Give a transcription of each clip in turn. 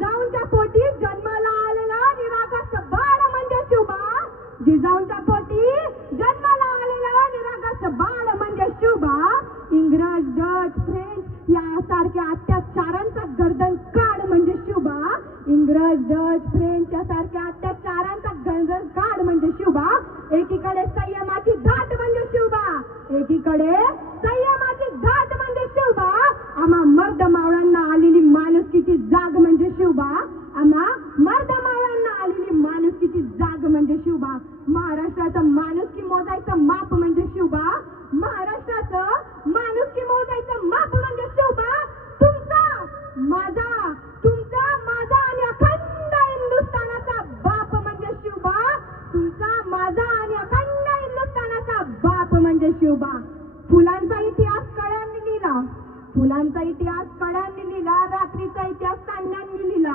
जिजाऊंच्या पोटी जन्माला आलेला निरागस बाळ म्हणजे शिवबा. जिजाऊंच्या पोटी जन्माला आलेला निरागस बाळ म्हणजे शिवबा. इंग्रज, डच, फ्रेंच यासारख्या अत्याचारांचा गर्दन काढ म्हणजे शिवबा. इंग्रज, डच, फ्रेंच यासारख्या अत्याचारांचा गर्दन काढ म्हणजे शिवबा. एकीकडे संयमाची धाट म्हणजे शिवबा. एकीकडे संयमाची धाट म्हणजे शिवबा. आम्हा मर्द मावळ्यांना आलेली माणुसकीची जाग म्हणजे शिवबा. आम्हा मर्द मावळ्यांना आलेली माणुसकीची जाग म्हणजे शिवबा. महाराष्ट्राचं माणुसकी मोजायचं माप म्हणजे शिवबा. महाराष्ट्राचं माणुसकी मोजायचं माप म्हणजे शिवबा. तुमचा माझा, तुमचा माझा आणि अखंड हिंदुस्थानाचा बाप म्हणजे शिवबा. तुमचा माझा आणि अखंड हिंदुस्थानाचा बाप म्हणजे शिवबा. फुलांचा इतिहास कळ्यांनी लिहिला. फुलांचा इतिहास कळ्यांनी लिहिला. रात्रीचा इतिहास कांड्यांनी लिहिला.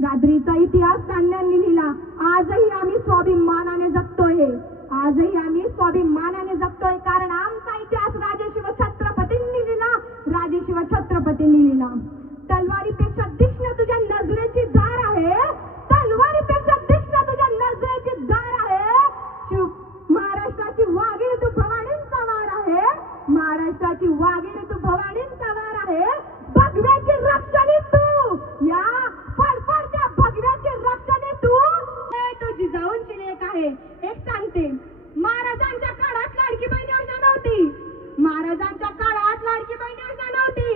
रात्रीचा इतिहास कांड्यांनी लिहिला. आजही आम्ही स्वाभिमानाने जगतोय. आजही आम्ही स्वाभिमानाने जगतोय कारण आमचा इतिहास राजशिव छत्रपतींनी लिहिला. राजशिव छत्रपतींनी लिहिला. तलवारीपेक्षा तीक्ष्ण तुझ्या नजरेची धार आहे. तलवारीपेक्षा तीक्ष्ण तुझ्या नजरेची धार आहे. महाराष्ट्राची वाघीण तू भवानींचा वार आहे. महाराष्ट्राची वाघीण तू भवानींचा वार आहे. भगव्याची रक्षणी तू, या फडफडत्या भगव्याची रक्षणी तू. तू जिजाऊंची लेक आहे. एक सांगते, महाराजांच्या काळात लाडकी बहीण योजना नव्हती. महाराजांच्या काळात लाडकी बहीण योजना नव्हती.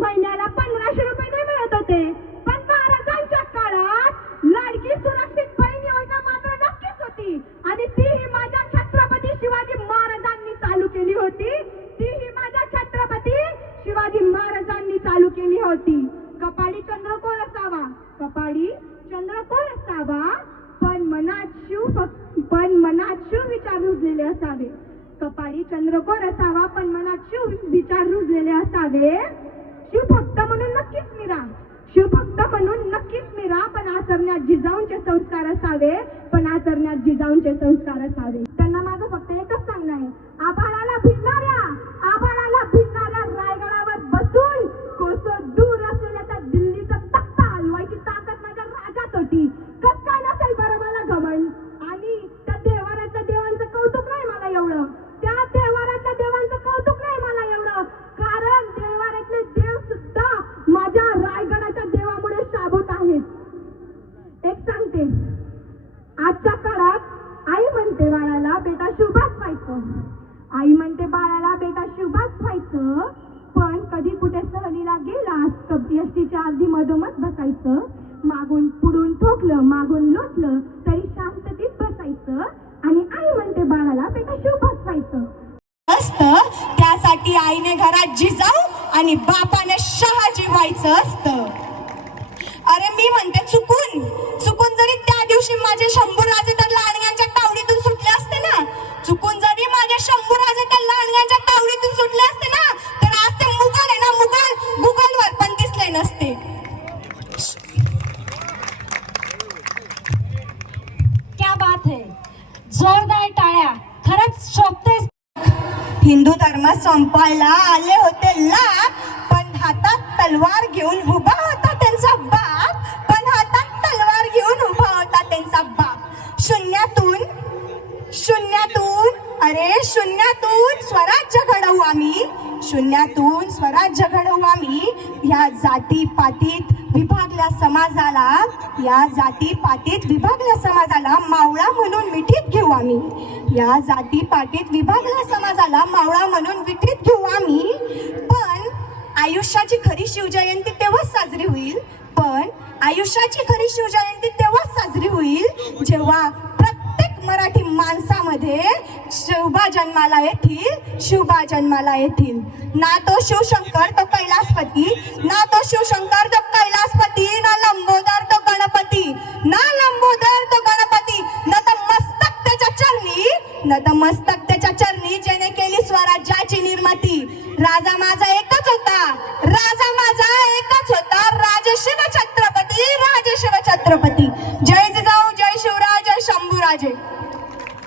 महिन्याला 1500 रुपये नाही मिळत होते. पण महाराजांच्या काळात लाडकी सुरक्षित बहीण योजना मात्र नक्कीच होती. आणि तीही माझ्या छत्रपती शिवाजी महाराजांनी चालू केली होती. तीही माझ्या छत्रपती शिवाजी महाराजांनी चालू केली होती. कपाळी चंद्रकोर असावा, कपाळी चंद्रकोर असावा, पण मनात शिव विचार रुजलेले असावे. कपाळी चंद्रकोर असावा पण मनात शिव विचार रुजलेले असावे. शिवभक्त म्हणून नक्कीच मिरा, शिवभक्त म्हणून नक्कीच मिरा, पण आचरण्यात जिजाऊंचे संस्कार असावे. पण आचरण्यात जिजाऊंचे संस्कार असावे. त्यांना माझं फक्त एकच सांगणं आहे, आभाळाला भिडणाऱ्या रायगडावर बसून कोसो दूर असलेल्या त्या दिल्लीचा तख्ता हलवायची ताकद माझ्या राजात होती. कस काय नसेल बरं मला घमंड. आणि त्या देवारातल्या देवांचं कौतुक नाही मला एवढं. त्या देवारातल्या देवांचं कौतुक नाही मला एवढं. कारण देवारातले देव सुद्धा माझ्या रायगडाच्या देवामुळे शाबूत आहेत. एक सांगते, आजच्या काळात आई म्हणते बाळाला बेटा शिवबाच व्हायचं. आई म्हणते बाळाला बेटा शिवबाच व्हायचं. पण कधी कुठे सहलीला गेलास एसटीच्या अगदी मधोमध बसायचं. मागून पुढून ठोकलं, मागून लोटलं तरी शांततेत बसायचं. आणि आई म्हणते बाळाला बेटा शिवबाच व्हायचं असतं. त्यासाठी आईने घरात जिजाऊ आणि बापाने शहाजी व्हायचं असतं. अरे मी म्हणते चुकून जरी त्या दिवशी माझे शंभूराजे त्या लांडग्यांच्या तावडीतून सुटले असते ना, चुकून जरी माझे शंभूराजे त्या लांडग्यांच्या तावडीतून सुटले असते ना, तर आज ते मुघल आहे ना, मुघल गुगलवर पण दिसले नसते. क्या बात है, जोरदार टाळ्या. खरंच शोभते. हिंदू धर्म संपायला आले होते लाभ, पण हातात तलवार घेऊन उभा होता त्यांचा बाप. पण हातात तलवार घेऊन उभा होता त्यांचा बाप. शून्यातून स्वराज्य घडवू आम्ही. शून्यातून स्वराज्य घडवू आम्ही. या जातीपातीत विभागल्या समाजाला मावळा म्हणून मिठीत घेऊ आम्ही. या जातीपातीत विभागल्या समाजाला मावळा म्हणून मिठीत घेऊ आम्ही. पण आयुष्याची खरी शिवजयंती तेव्हाच साजरी होईल. आयुष्याची खरी शिवजयंती तेव्हाच साजरी होईल जेव्हा प्रत्येक मराठी माणसामध्ये शिवबा जन्माला येतील. ना तो शिवशंकर तो कैलासपती, ना तो शिवशंकर तो कैलासपती, ना लंबोदर तो गणपती, नतमस्तक त्याच्या चरणी जेने केली स्वराज्याची निर्मिती. राजा माझा एकच होता, राजशिव छत्रपती.